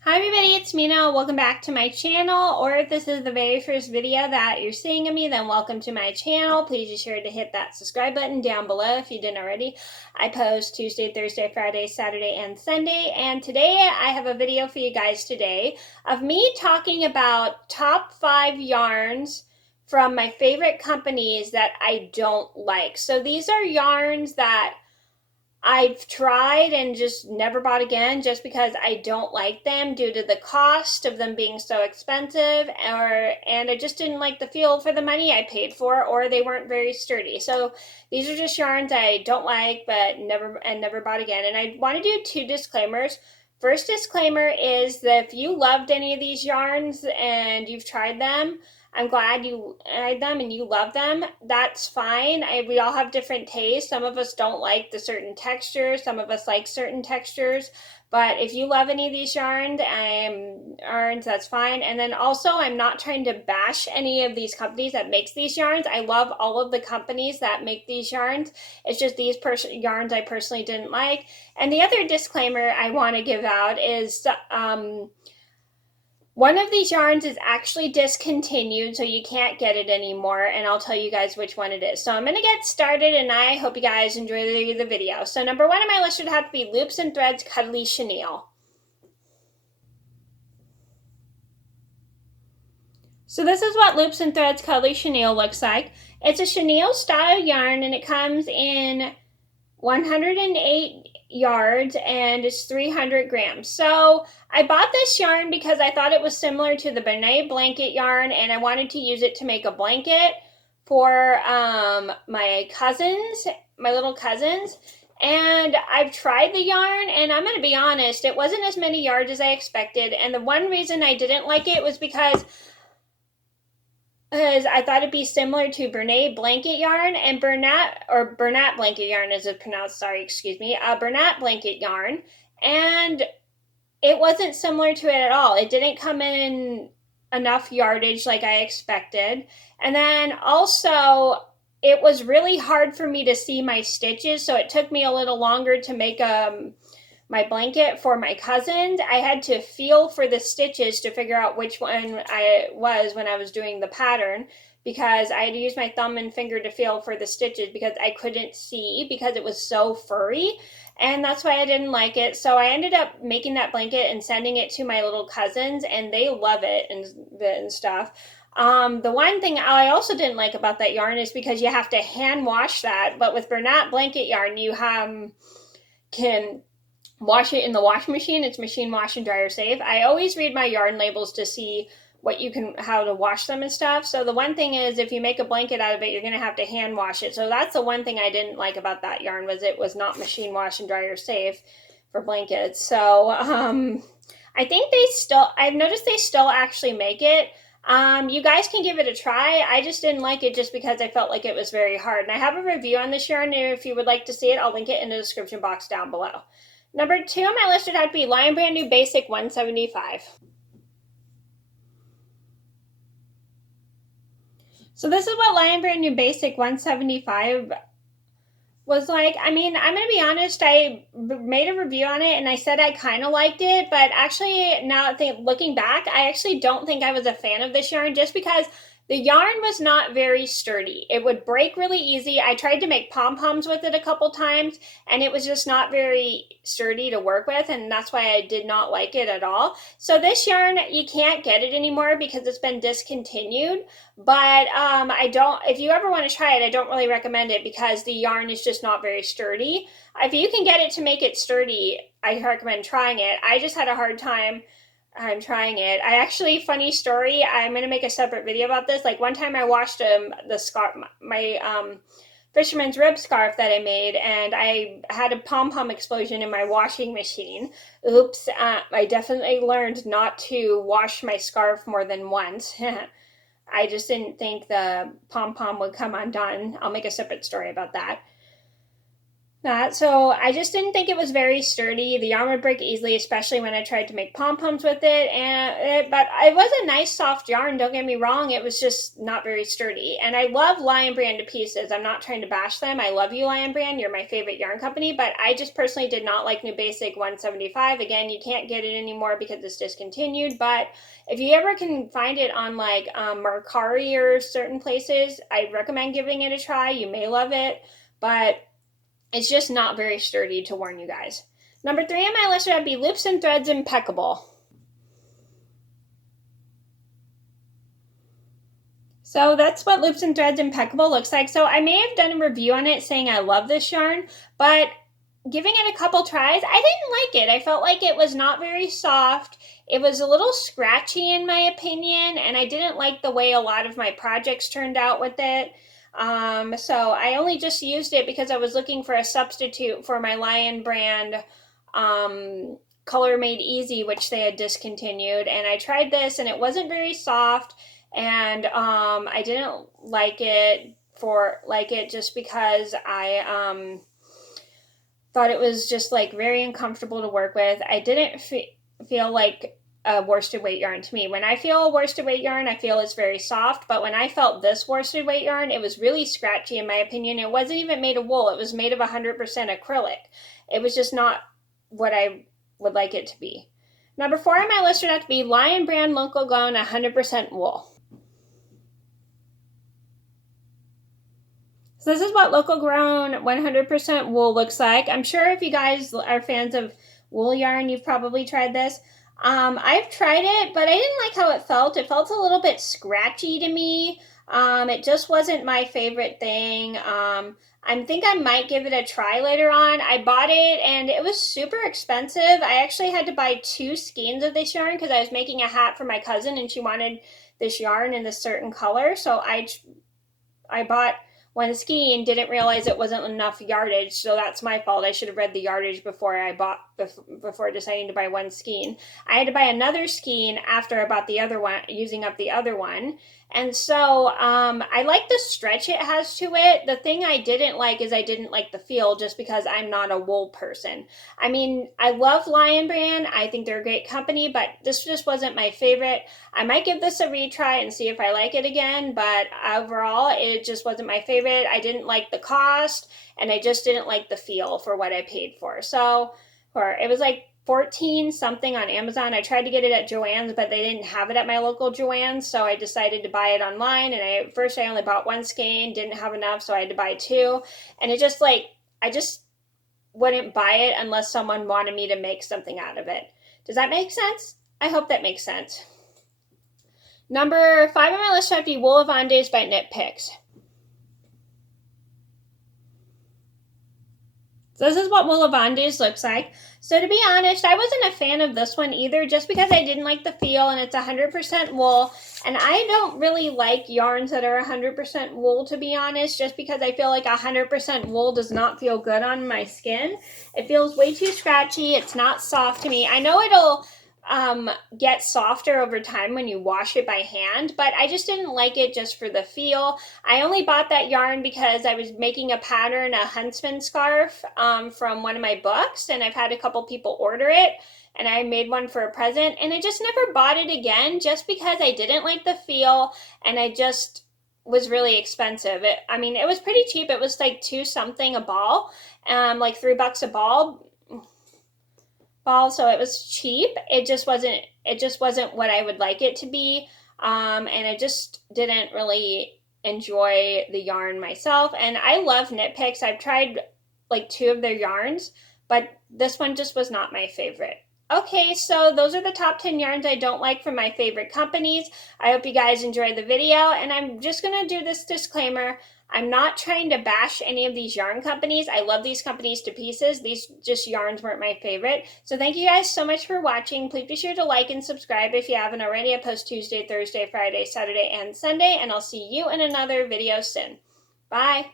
Hi everybody, it's Mena. Welcome back to my channel, or if this is the very first video that you're seeing of me, then welcome to my channel. Please be sure to hit that subscribe button down below if you didn't already. I post Tuesday, Thursday, Friday, Saturday, and Sunday, and today I have a video for you guys today of me talking about top 5 yarns from my favorite companies that I don't like. So these are yarns that I've tried and just never bought again just because I don't like them due to the cost of them being so expensive, and I just didn't like the feel for the money I paid for, or they weren't very sturdy. So these are just yarns I don't like but never bought again. And I want to do 2 disclaimers. First disclaimer is that if you loved any of these yarns and you've tried them, I'm glad you tried them and you love them. That's fine. We all have different tastes. Some of us don't like the certain textures. Some of us like certain textures. But if you love any of these yarns, that's fine. And then also, I'm not trying to bash any of these companies that makes these yarns. I love all of the companies that make these yarns. It's just these yarns I personally didn't like. And the other disclaimer I want to give out is one of these yarns is actually discontinued, so you can't get it anymore, and I'll tell you guys which one it is. So I'm going to get started, and I hope you guys enjoy the video. So number 1 on my list would have to be Loops and Threads Cuddly Chenille. So this is what Loops and Threads Cuddly Chenille looks like. It's a chenille style yarn, and it comes in 108 yards and it's 300 grams. So I bought this yarn because I thought it was similar to the Mena blanket yarn, and I wanted to use it to make a blanket for my little cousins. And I've tried the yarn, and I'm going to be honest, it wasn't as many yards as I expected. And the one reason I didn't like it was because I thought it'd be similar to Bernat blanket yarn, and Bernat blanket yarn as it's pronounced, Bernat blanket yarn, and it wasn't similar to it at all. It didn't come in enough yardage like I expected. And then also, it was really hard for me to see my stitches, so it took me a little longer to make my blanket for my cousins. I had to feel for the stitches to figure out which one I was when I was doing the pattern, because I had to use my thumb and finger to feel for the stitches because I couldn't see because it was so furry, and that's why I didn't like it. So I ended up making that blanket and sending it to my little cousins, and they love it and stuff. The one thing I also didn't like about that yarn is because you have to hand wash that, but with Bernat blanket yarn, you can wash it in the washing machine. It's machine wash and dryer safe. I always read my yarn labels to see how to wash them and stuff. So the one thing is, if you make a blanket out of it, you're going to have to hand wash it. So that's the one thing I didn't like about that yarn, was it was not machine wash and dryer safe for blankets. So I think I've noticed they still actually make it. You guys can give it a try. I just didn't like it just because I felt like it was very hard. And I have a review on this yarn, and if you would like to see it, I'll link it in the description box down below. Number 2 on my list would have to be Lion Brand New Basic 175. So this is what Lion Brand New Basic 175 was like. I mean, I'm going to be honest, I made a review on it and I said I kind of liked it, but actually now looking back, I actually don't think I was a fan of this yarn, just because the yarn was not very sturdy. It would break really easy. I tried to make pom-poms with it a couple times, and it was just not very sturdy to work with, and that's why I did not like it at all. So this yarn, you can't get it anymore because it's been discontinued, but if you ever want to try it, I don't really recommend it because the yarn is just not very sturdy. If you can get it to make it sturdy, I recommend trying it. I just had a hard time trying it. Funny story, I'm going to make a separate video about this. Like, one time I washed the scarf, my fisherman's rib scarf that I made, and I had a pom-pom explosion in my washing machine. Oops. I definitely learned not to wash my scarf more than once. I just didn't think the pom-pom would come undone. I'll make a separate story about that. that. So I just didn't think it was very sturdy. The yarn would break easily, especially when I tried to make pom-poms with it. But it was a nice soft yarn, don't get me wrong. It was just not very sturdy. And I love Lion Brand to pieces. I'm not trying to bash them. I love you, Lion Brand. You're my favorite yarn company. But I just personally did not like New Basic 175. Again, you can't get it anymore because it's discontinued. But if you ever can find it on like Mercari or certain places, I recommend giving it a try. You may love it. But it's just not very sturdy, to warn you guys. Number 3 on my list would be Loops and Threads Impeccable. So that's what Loops and Threads Impeccable looks like. So I may have done a review on it saying I love this yarn, but giving it a couple tries, I didn't like it. I felt like it was not very soft. It was a little scratchy in my opinion, and I didn't like the way a lot of my projects turned out with it. So I only just used it because I was looking for a substitute for my Lion Brand Color Made Easy, which they had discontinued. And I tried this and it wasn't very soft, and I didn't like it just because I thought it was just like very uncomfortable to work with. I didn't feel like a worsted weight yarn to me. When I feel a worsted weight yarn, I feel it's very soft, but when I felt this worsted weight yarn, it was really scratchy in my opinion. It wasn't even made of wool. It was made of 100% acrylic. It was just not what I would like it to be. Number 4 on my list would have to be Lion Brand Local Grown 100% wool. So this is what local grown 100% wool looks like. I'm sure if you guys are fans of wool yarn, you've probably tried this. I've tried it, but I didn't like how it felt. It felt a little bit scratchy to me. It just wasn't my favorite thing. I think I might give it a try later on. I bought it and it was super expensive. I actually had to buy 2 skeins of this yarn because I was making a hat for my cousin and she wanted this yarn in this certain color. So I bought 1 skein, didn't realize it wasn't enough yardage, so that's my fault. I should have read the yardage before deciding to buy 1 skein. I had to buy another skein after I bought the other one, using up the other one. And so I like the stretch it has to it. The thing I didn't like is I didn't like the feel, just because I'm not a wool person. I mean, I love Lion Brand. I think they're a great company, but this just wasn't my favorite. I might give this a retry and see if I like it again, but overall, it just wasn't my favorite. I didn't like the cost, and I just didn't like the feel for what I paid for. So, it was like 14 something on Amazon. I tried to get it at Joann's, but they didn't have it at my local Joann's, so I decided to buy it online. And at first I only bought 1 skein, didn't have enough, so I had to buy 2. And it just like, I just wouldn't buy it unless someone wanted me to make something out of it. Does that make sense? I hope that makes sense. Number 5 on my list would be Wool of Andes by Knit Picks. So this is what Wool of Andes looks like. So to be honest, I wasn't a fan of this one either, just because I didn't like the feel, and it's 100% wool. And I don't really like yarns that are 100% wool, to be honest, just because I feel like 100% wool does not feel good on my skin. It feels way too scratchy. It's not soft to me. I know it'll get softer over time when you wash it by hand, but I just didn't like it just for the feel. I only bought that yarn because I was making a pattern, a huntsman scarf, from one of my books, and I've had a couple people order it, and I made one for a present, and I just never bought it again just because I didn't like the feel, and I just was really expensive. I mean, it was pretty cheap. It was like 2 something a ball, like $3 a ball, so it was cheap. It just wasn't what I would like it to be, and I just didn't really enjoy the yarn myself. And I love Knit Picks. I've tried like 2 of their yarns, but this one just was not my favorite. Okay, so those are the top 10 yarns I don't like from my favorite companies. I hope you guys enjoyed the video, and I'm just gonna do this disclaimer. I'm not trying to bash any of these yarn companies. I love these companies to pieces. These just yarns weren't my favorite. So thank you guys so much for watching. Please be sure to like and subscribe if you haven't already. I post Tuesday, Thursday, Friday, Saturday, and Sunday, and I'll see you in another video soon. Bye.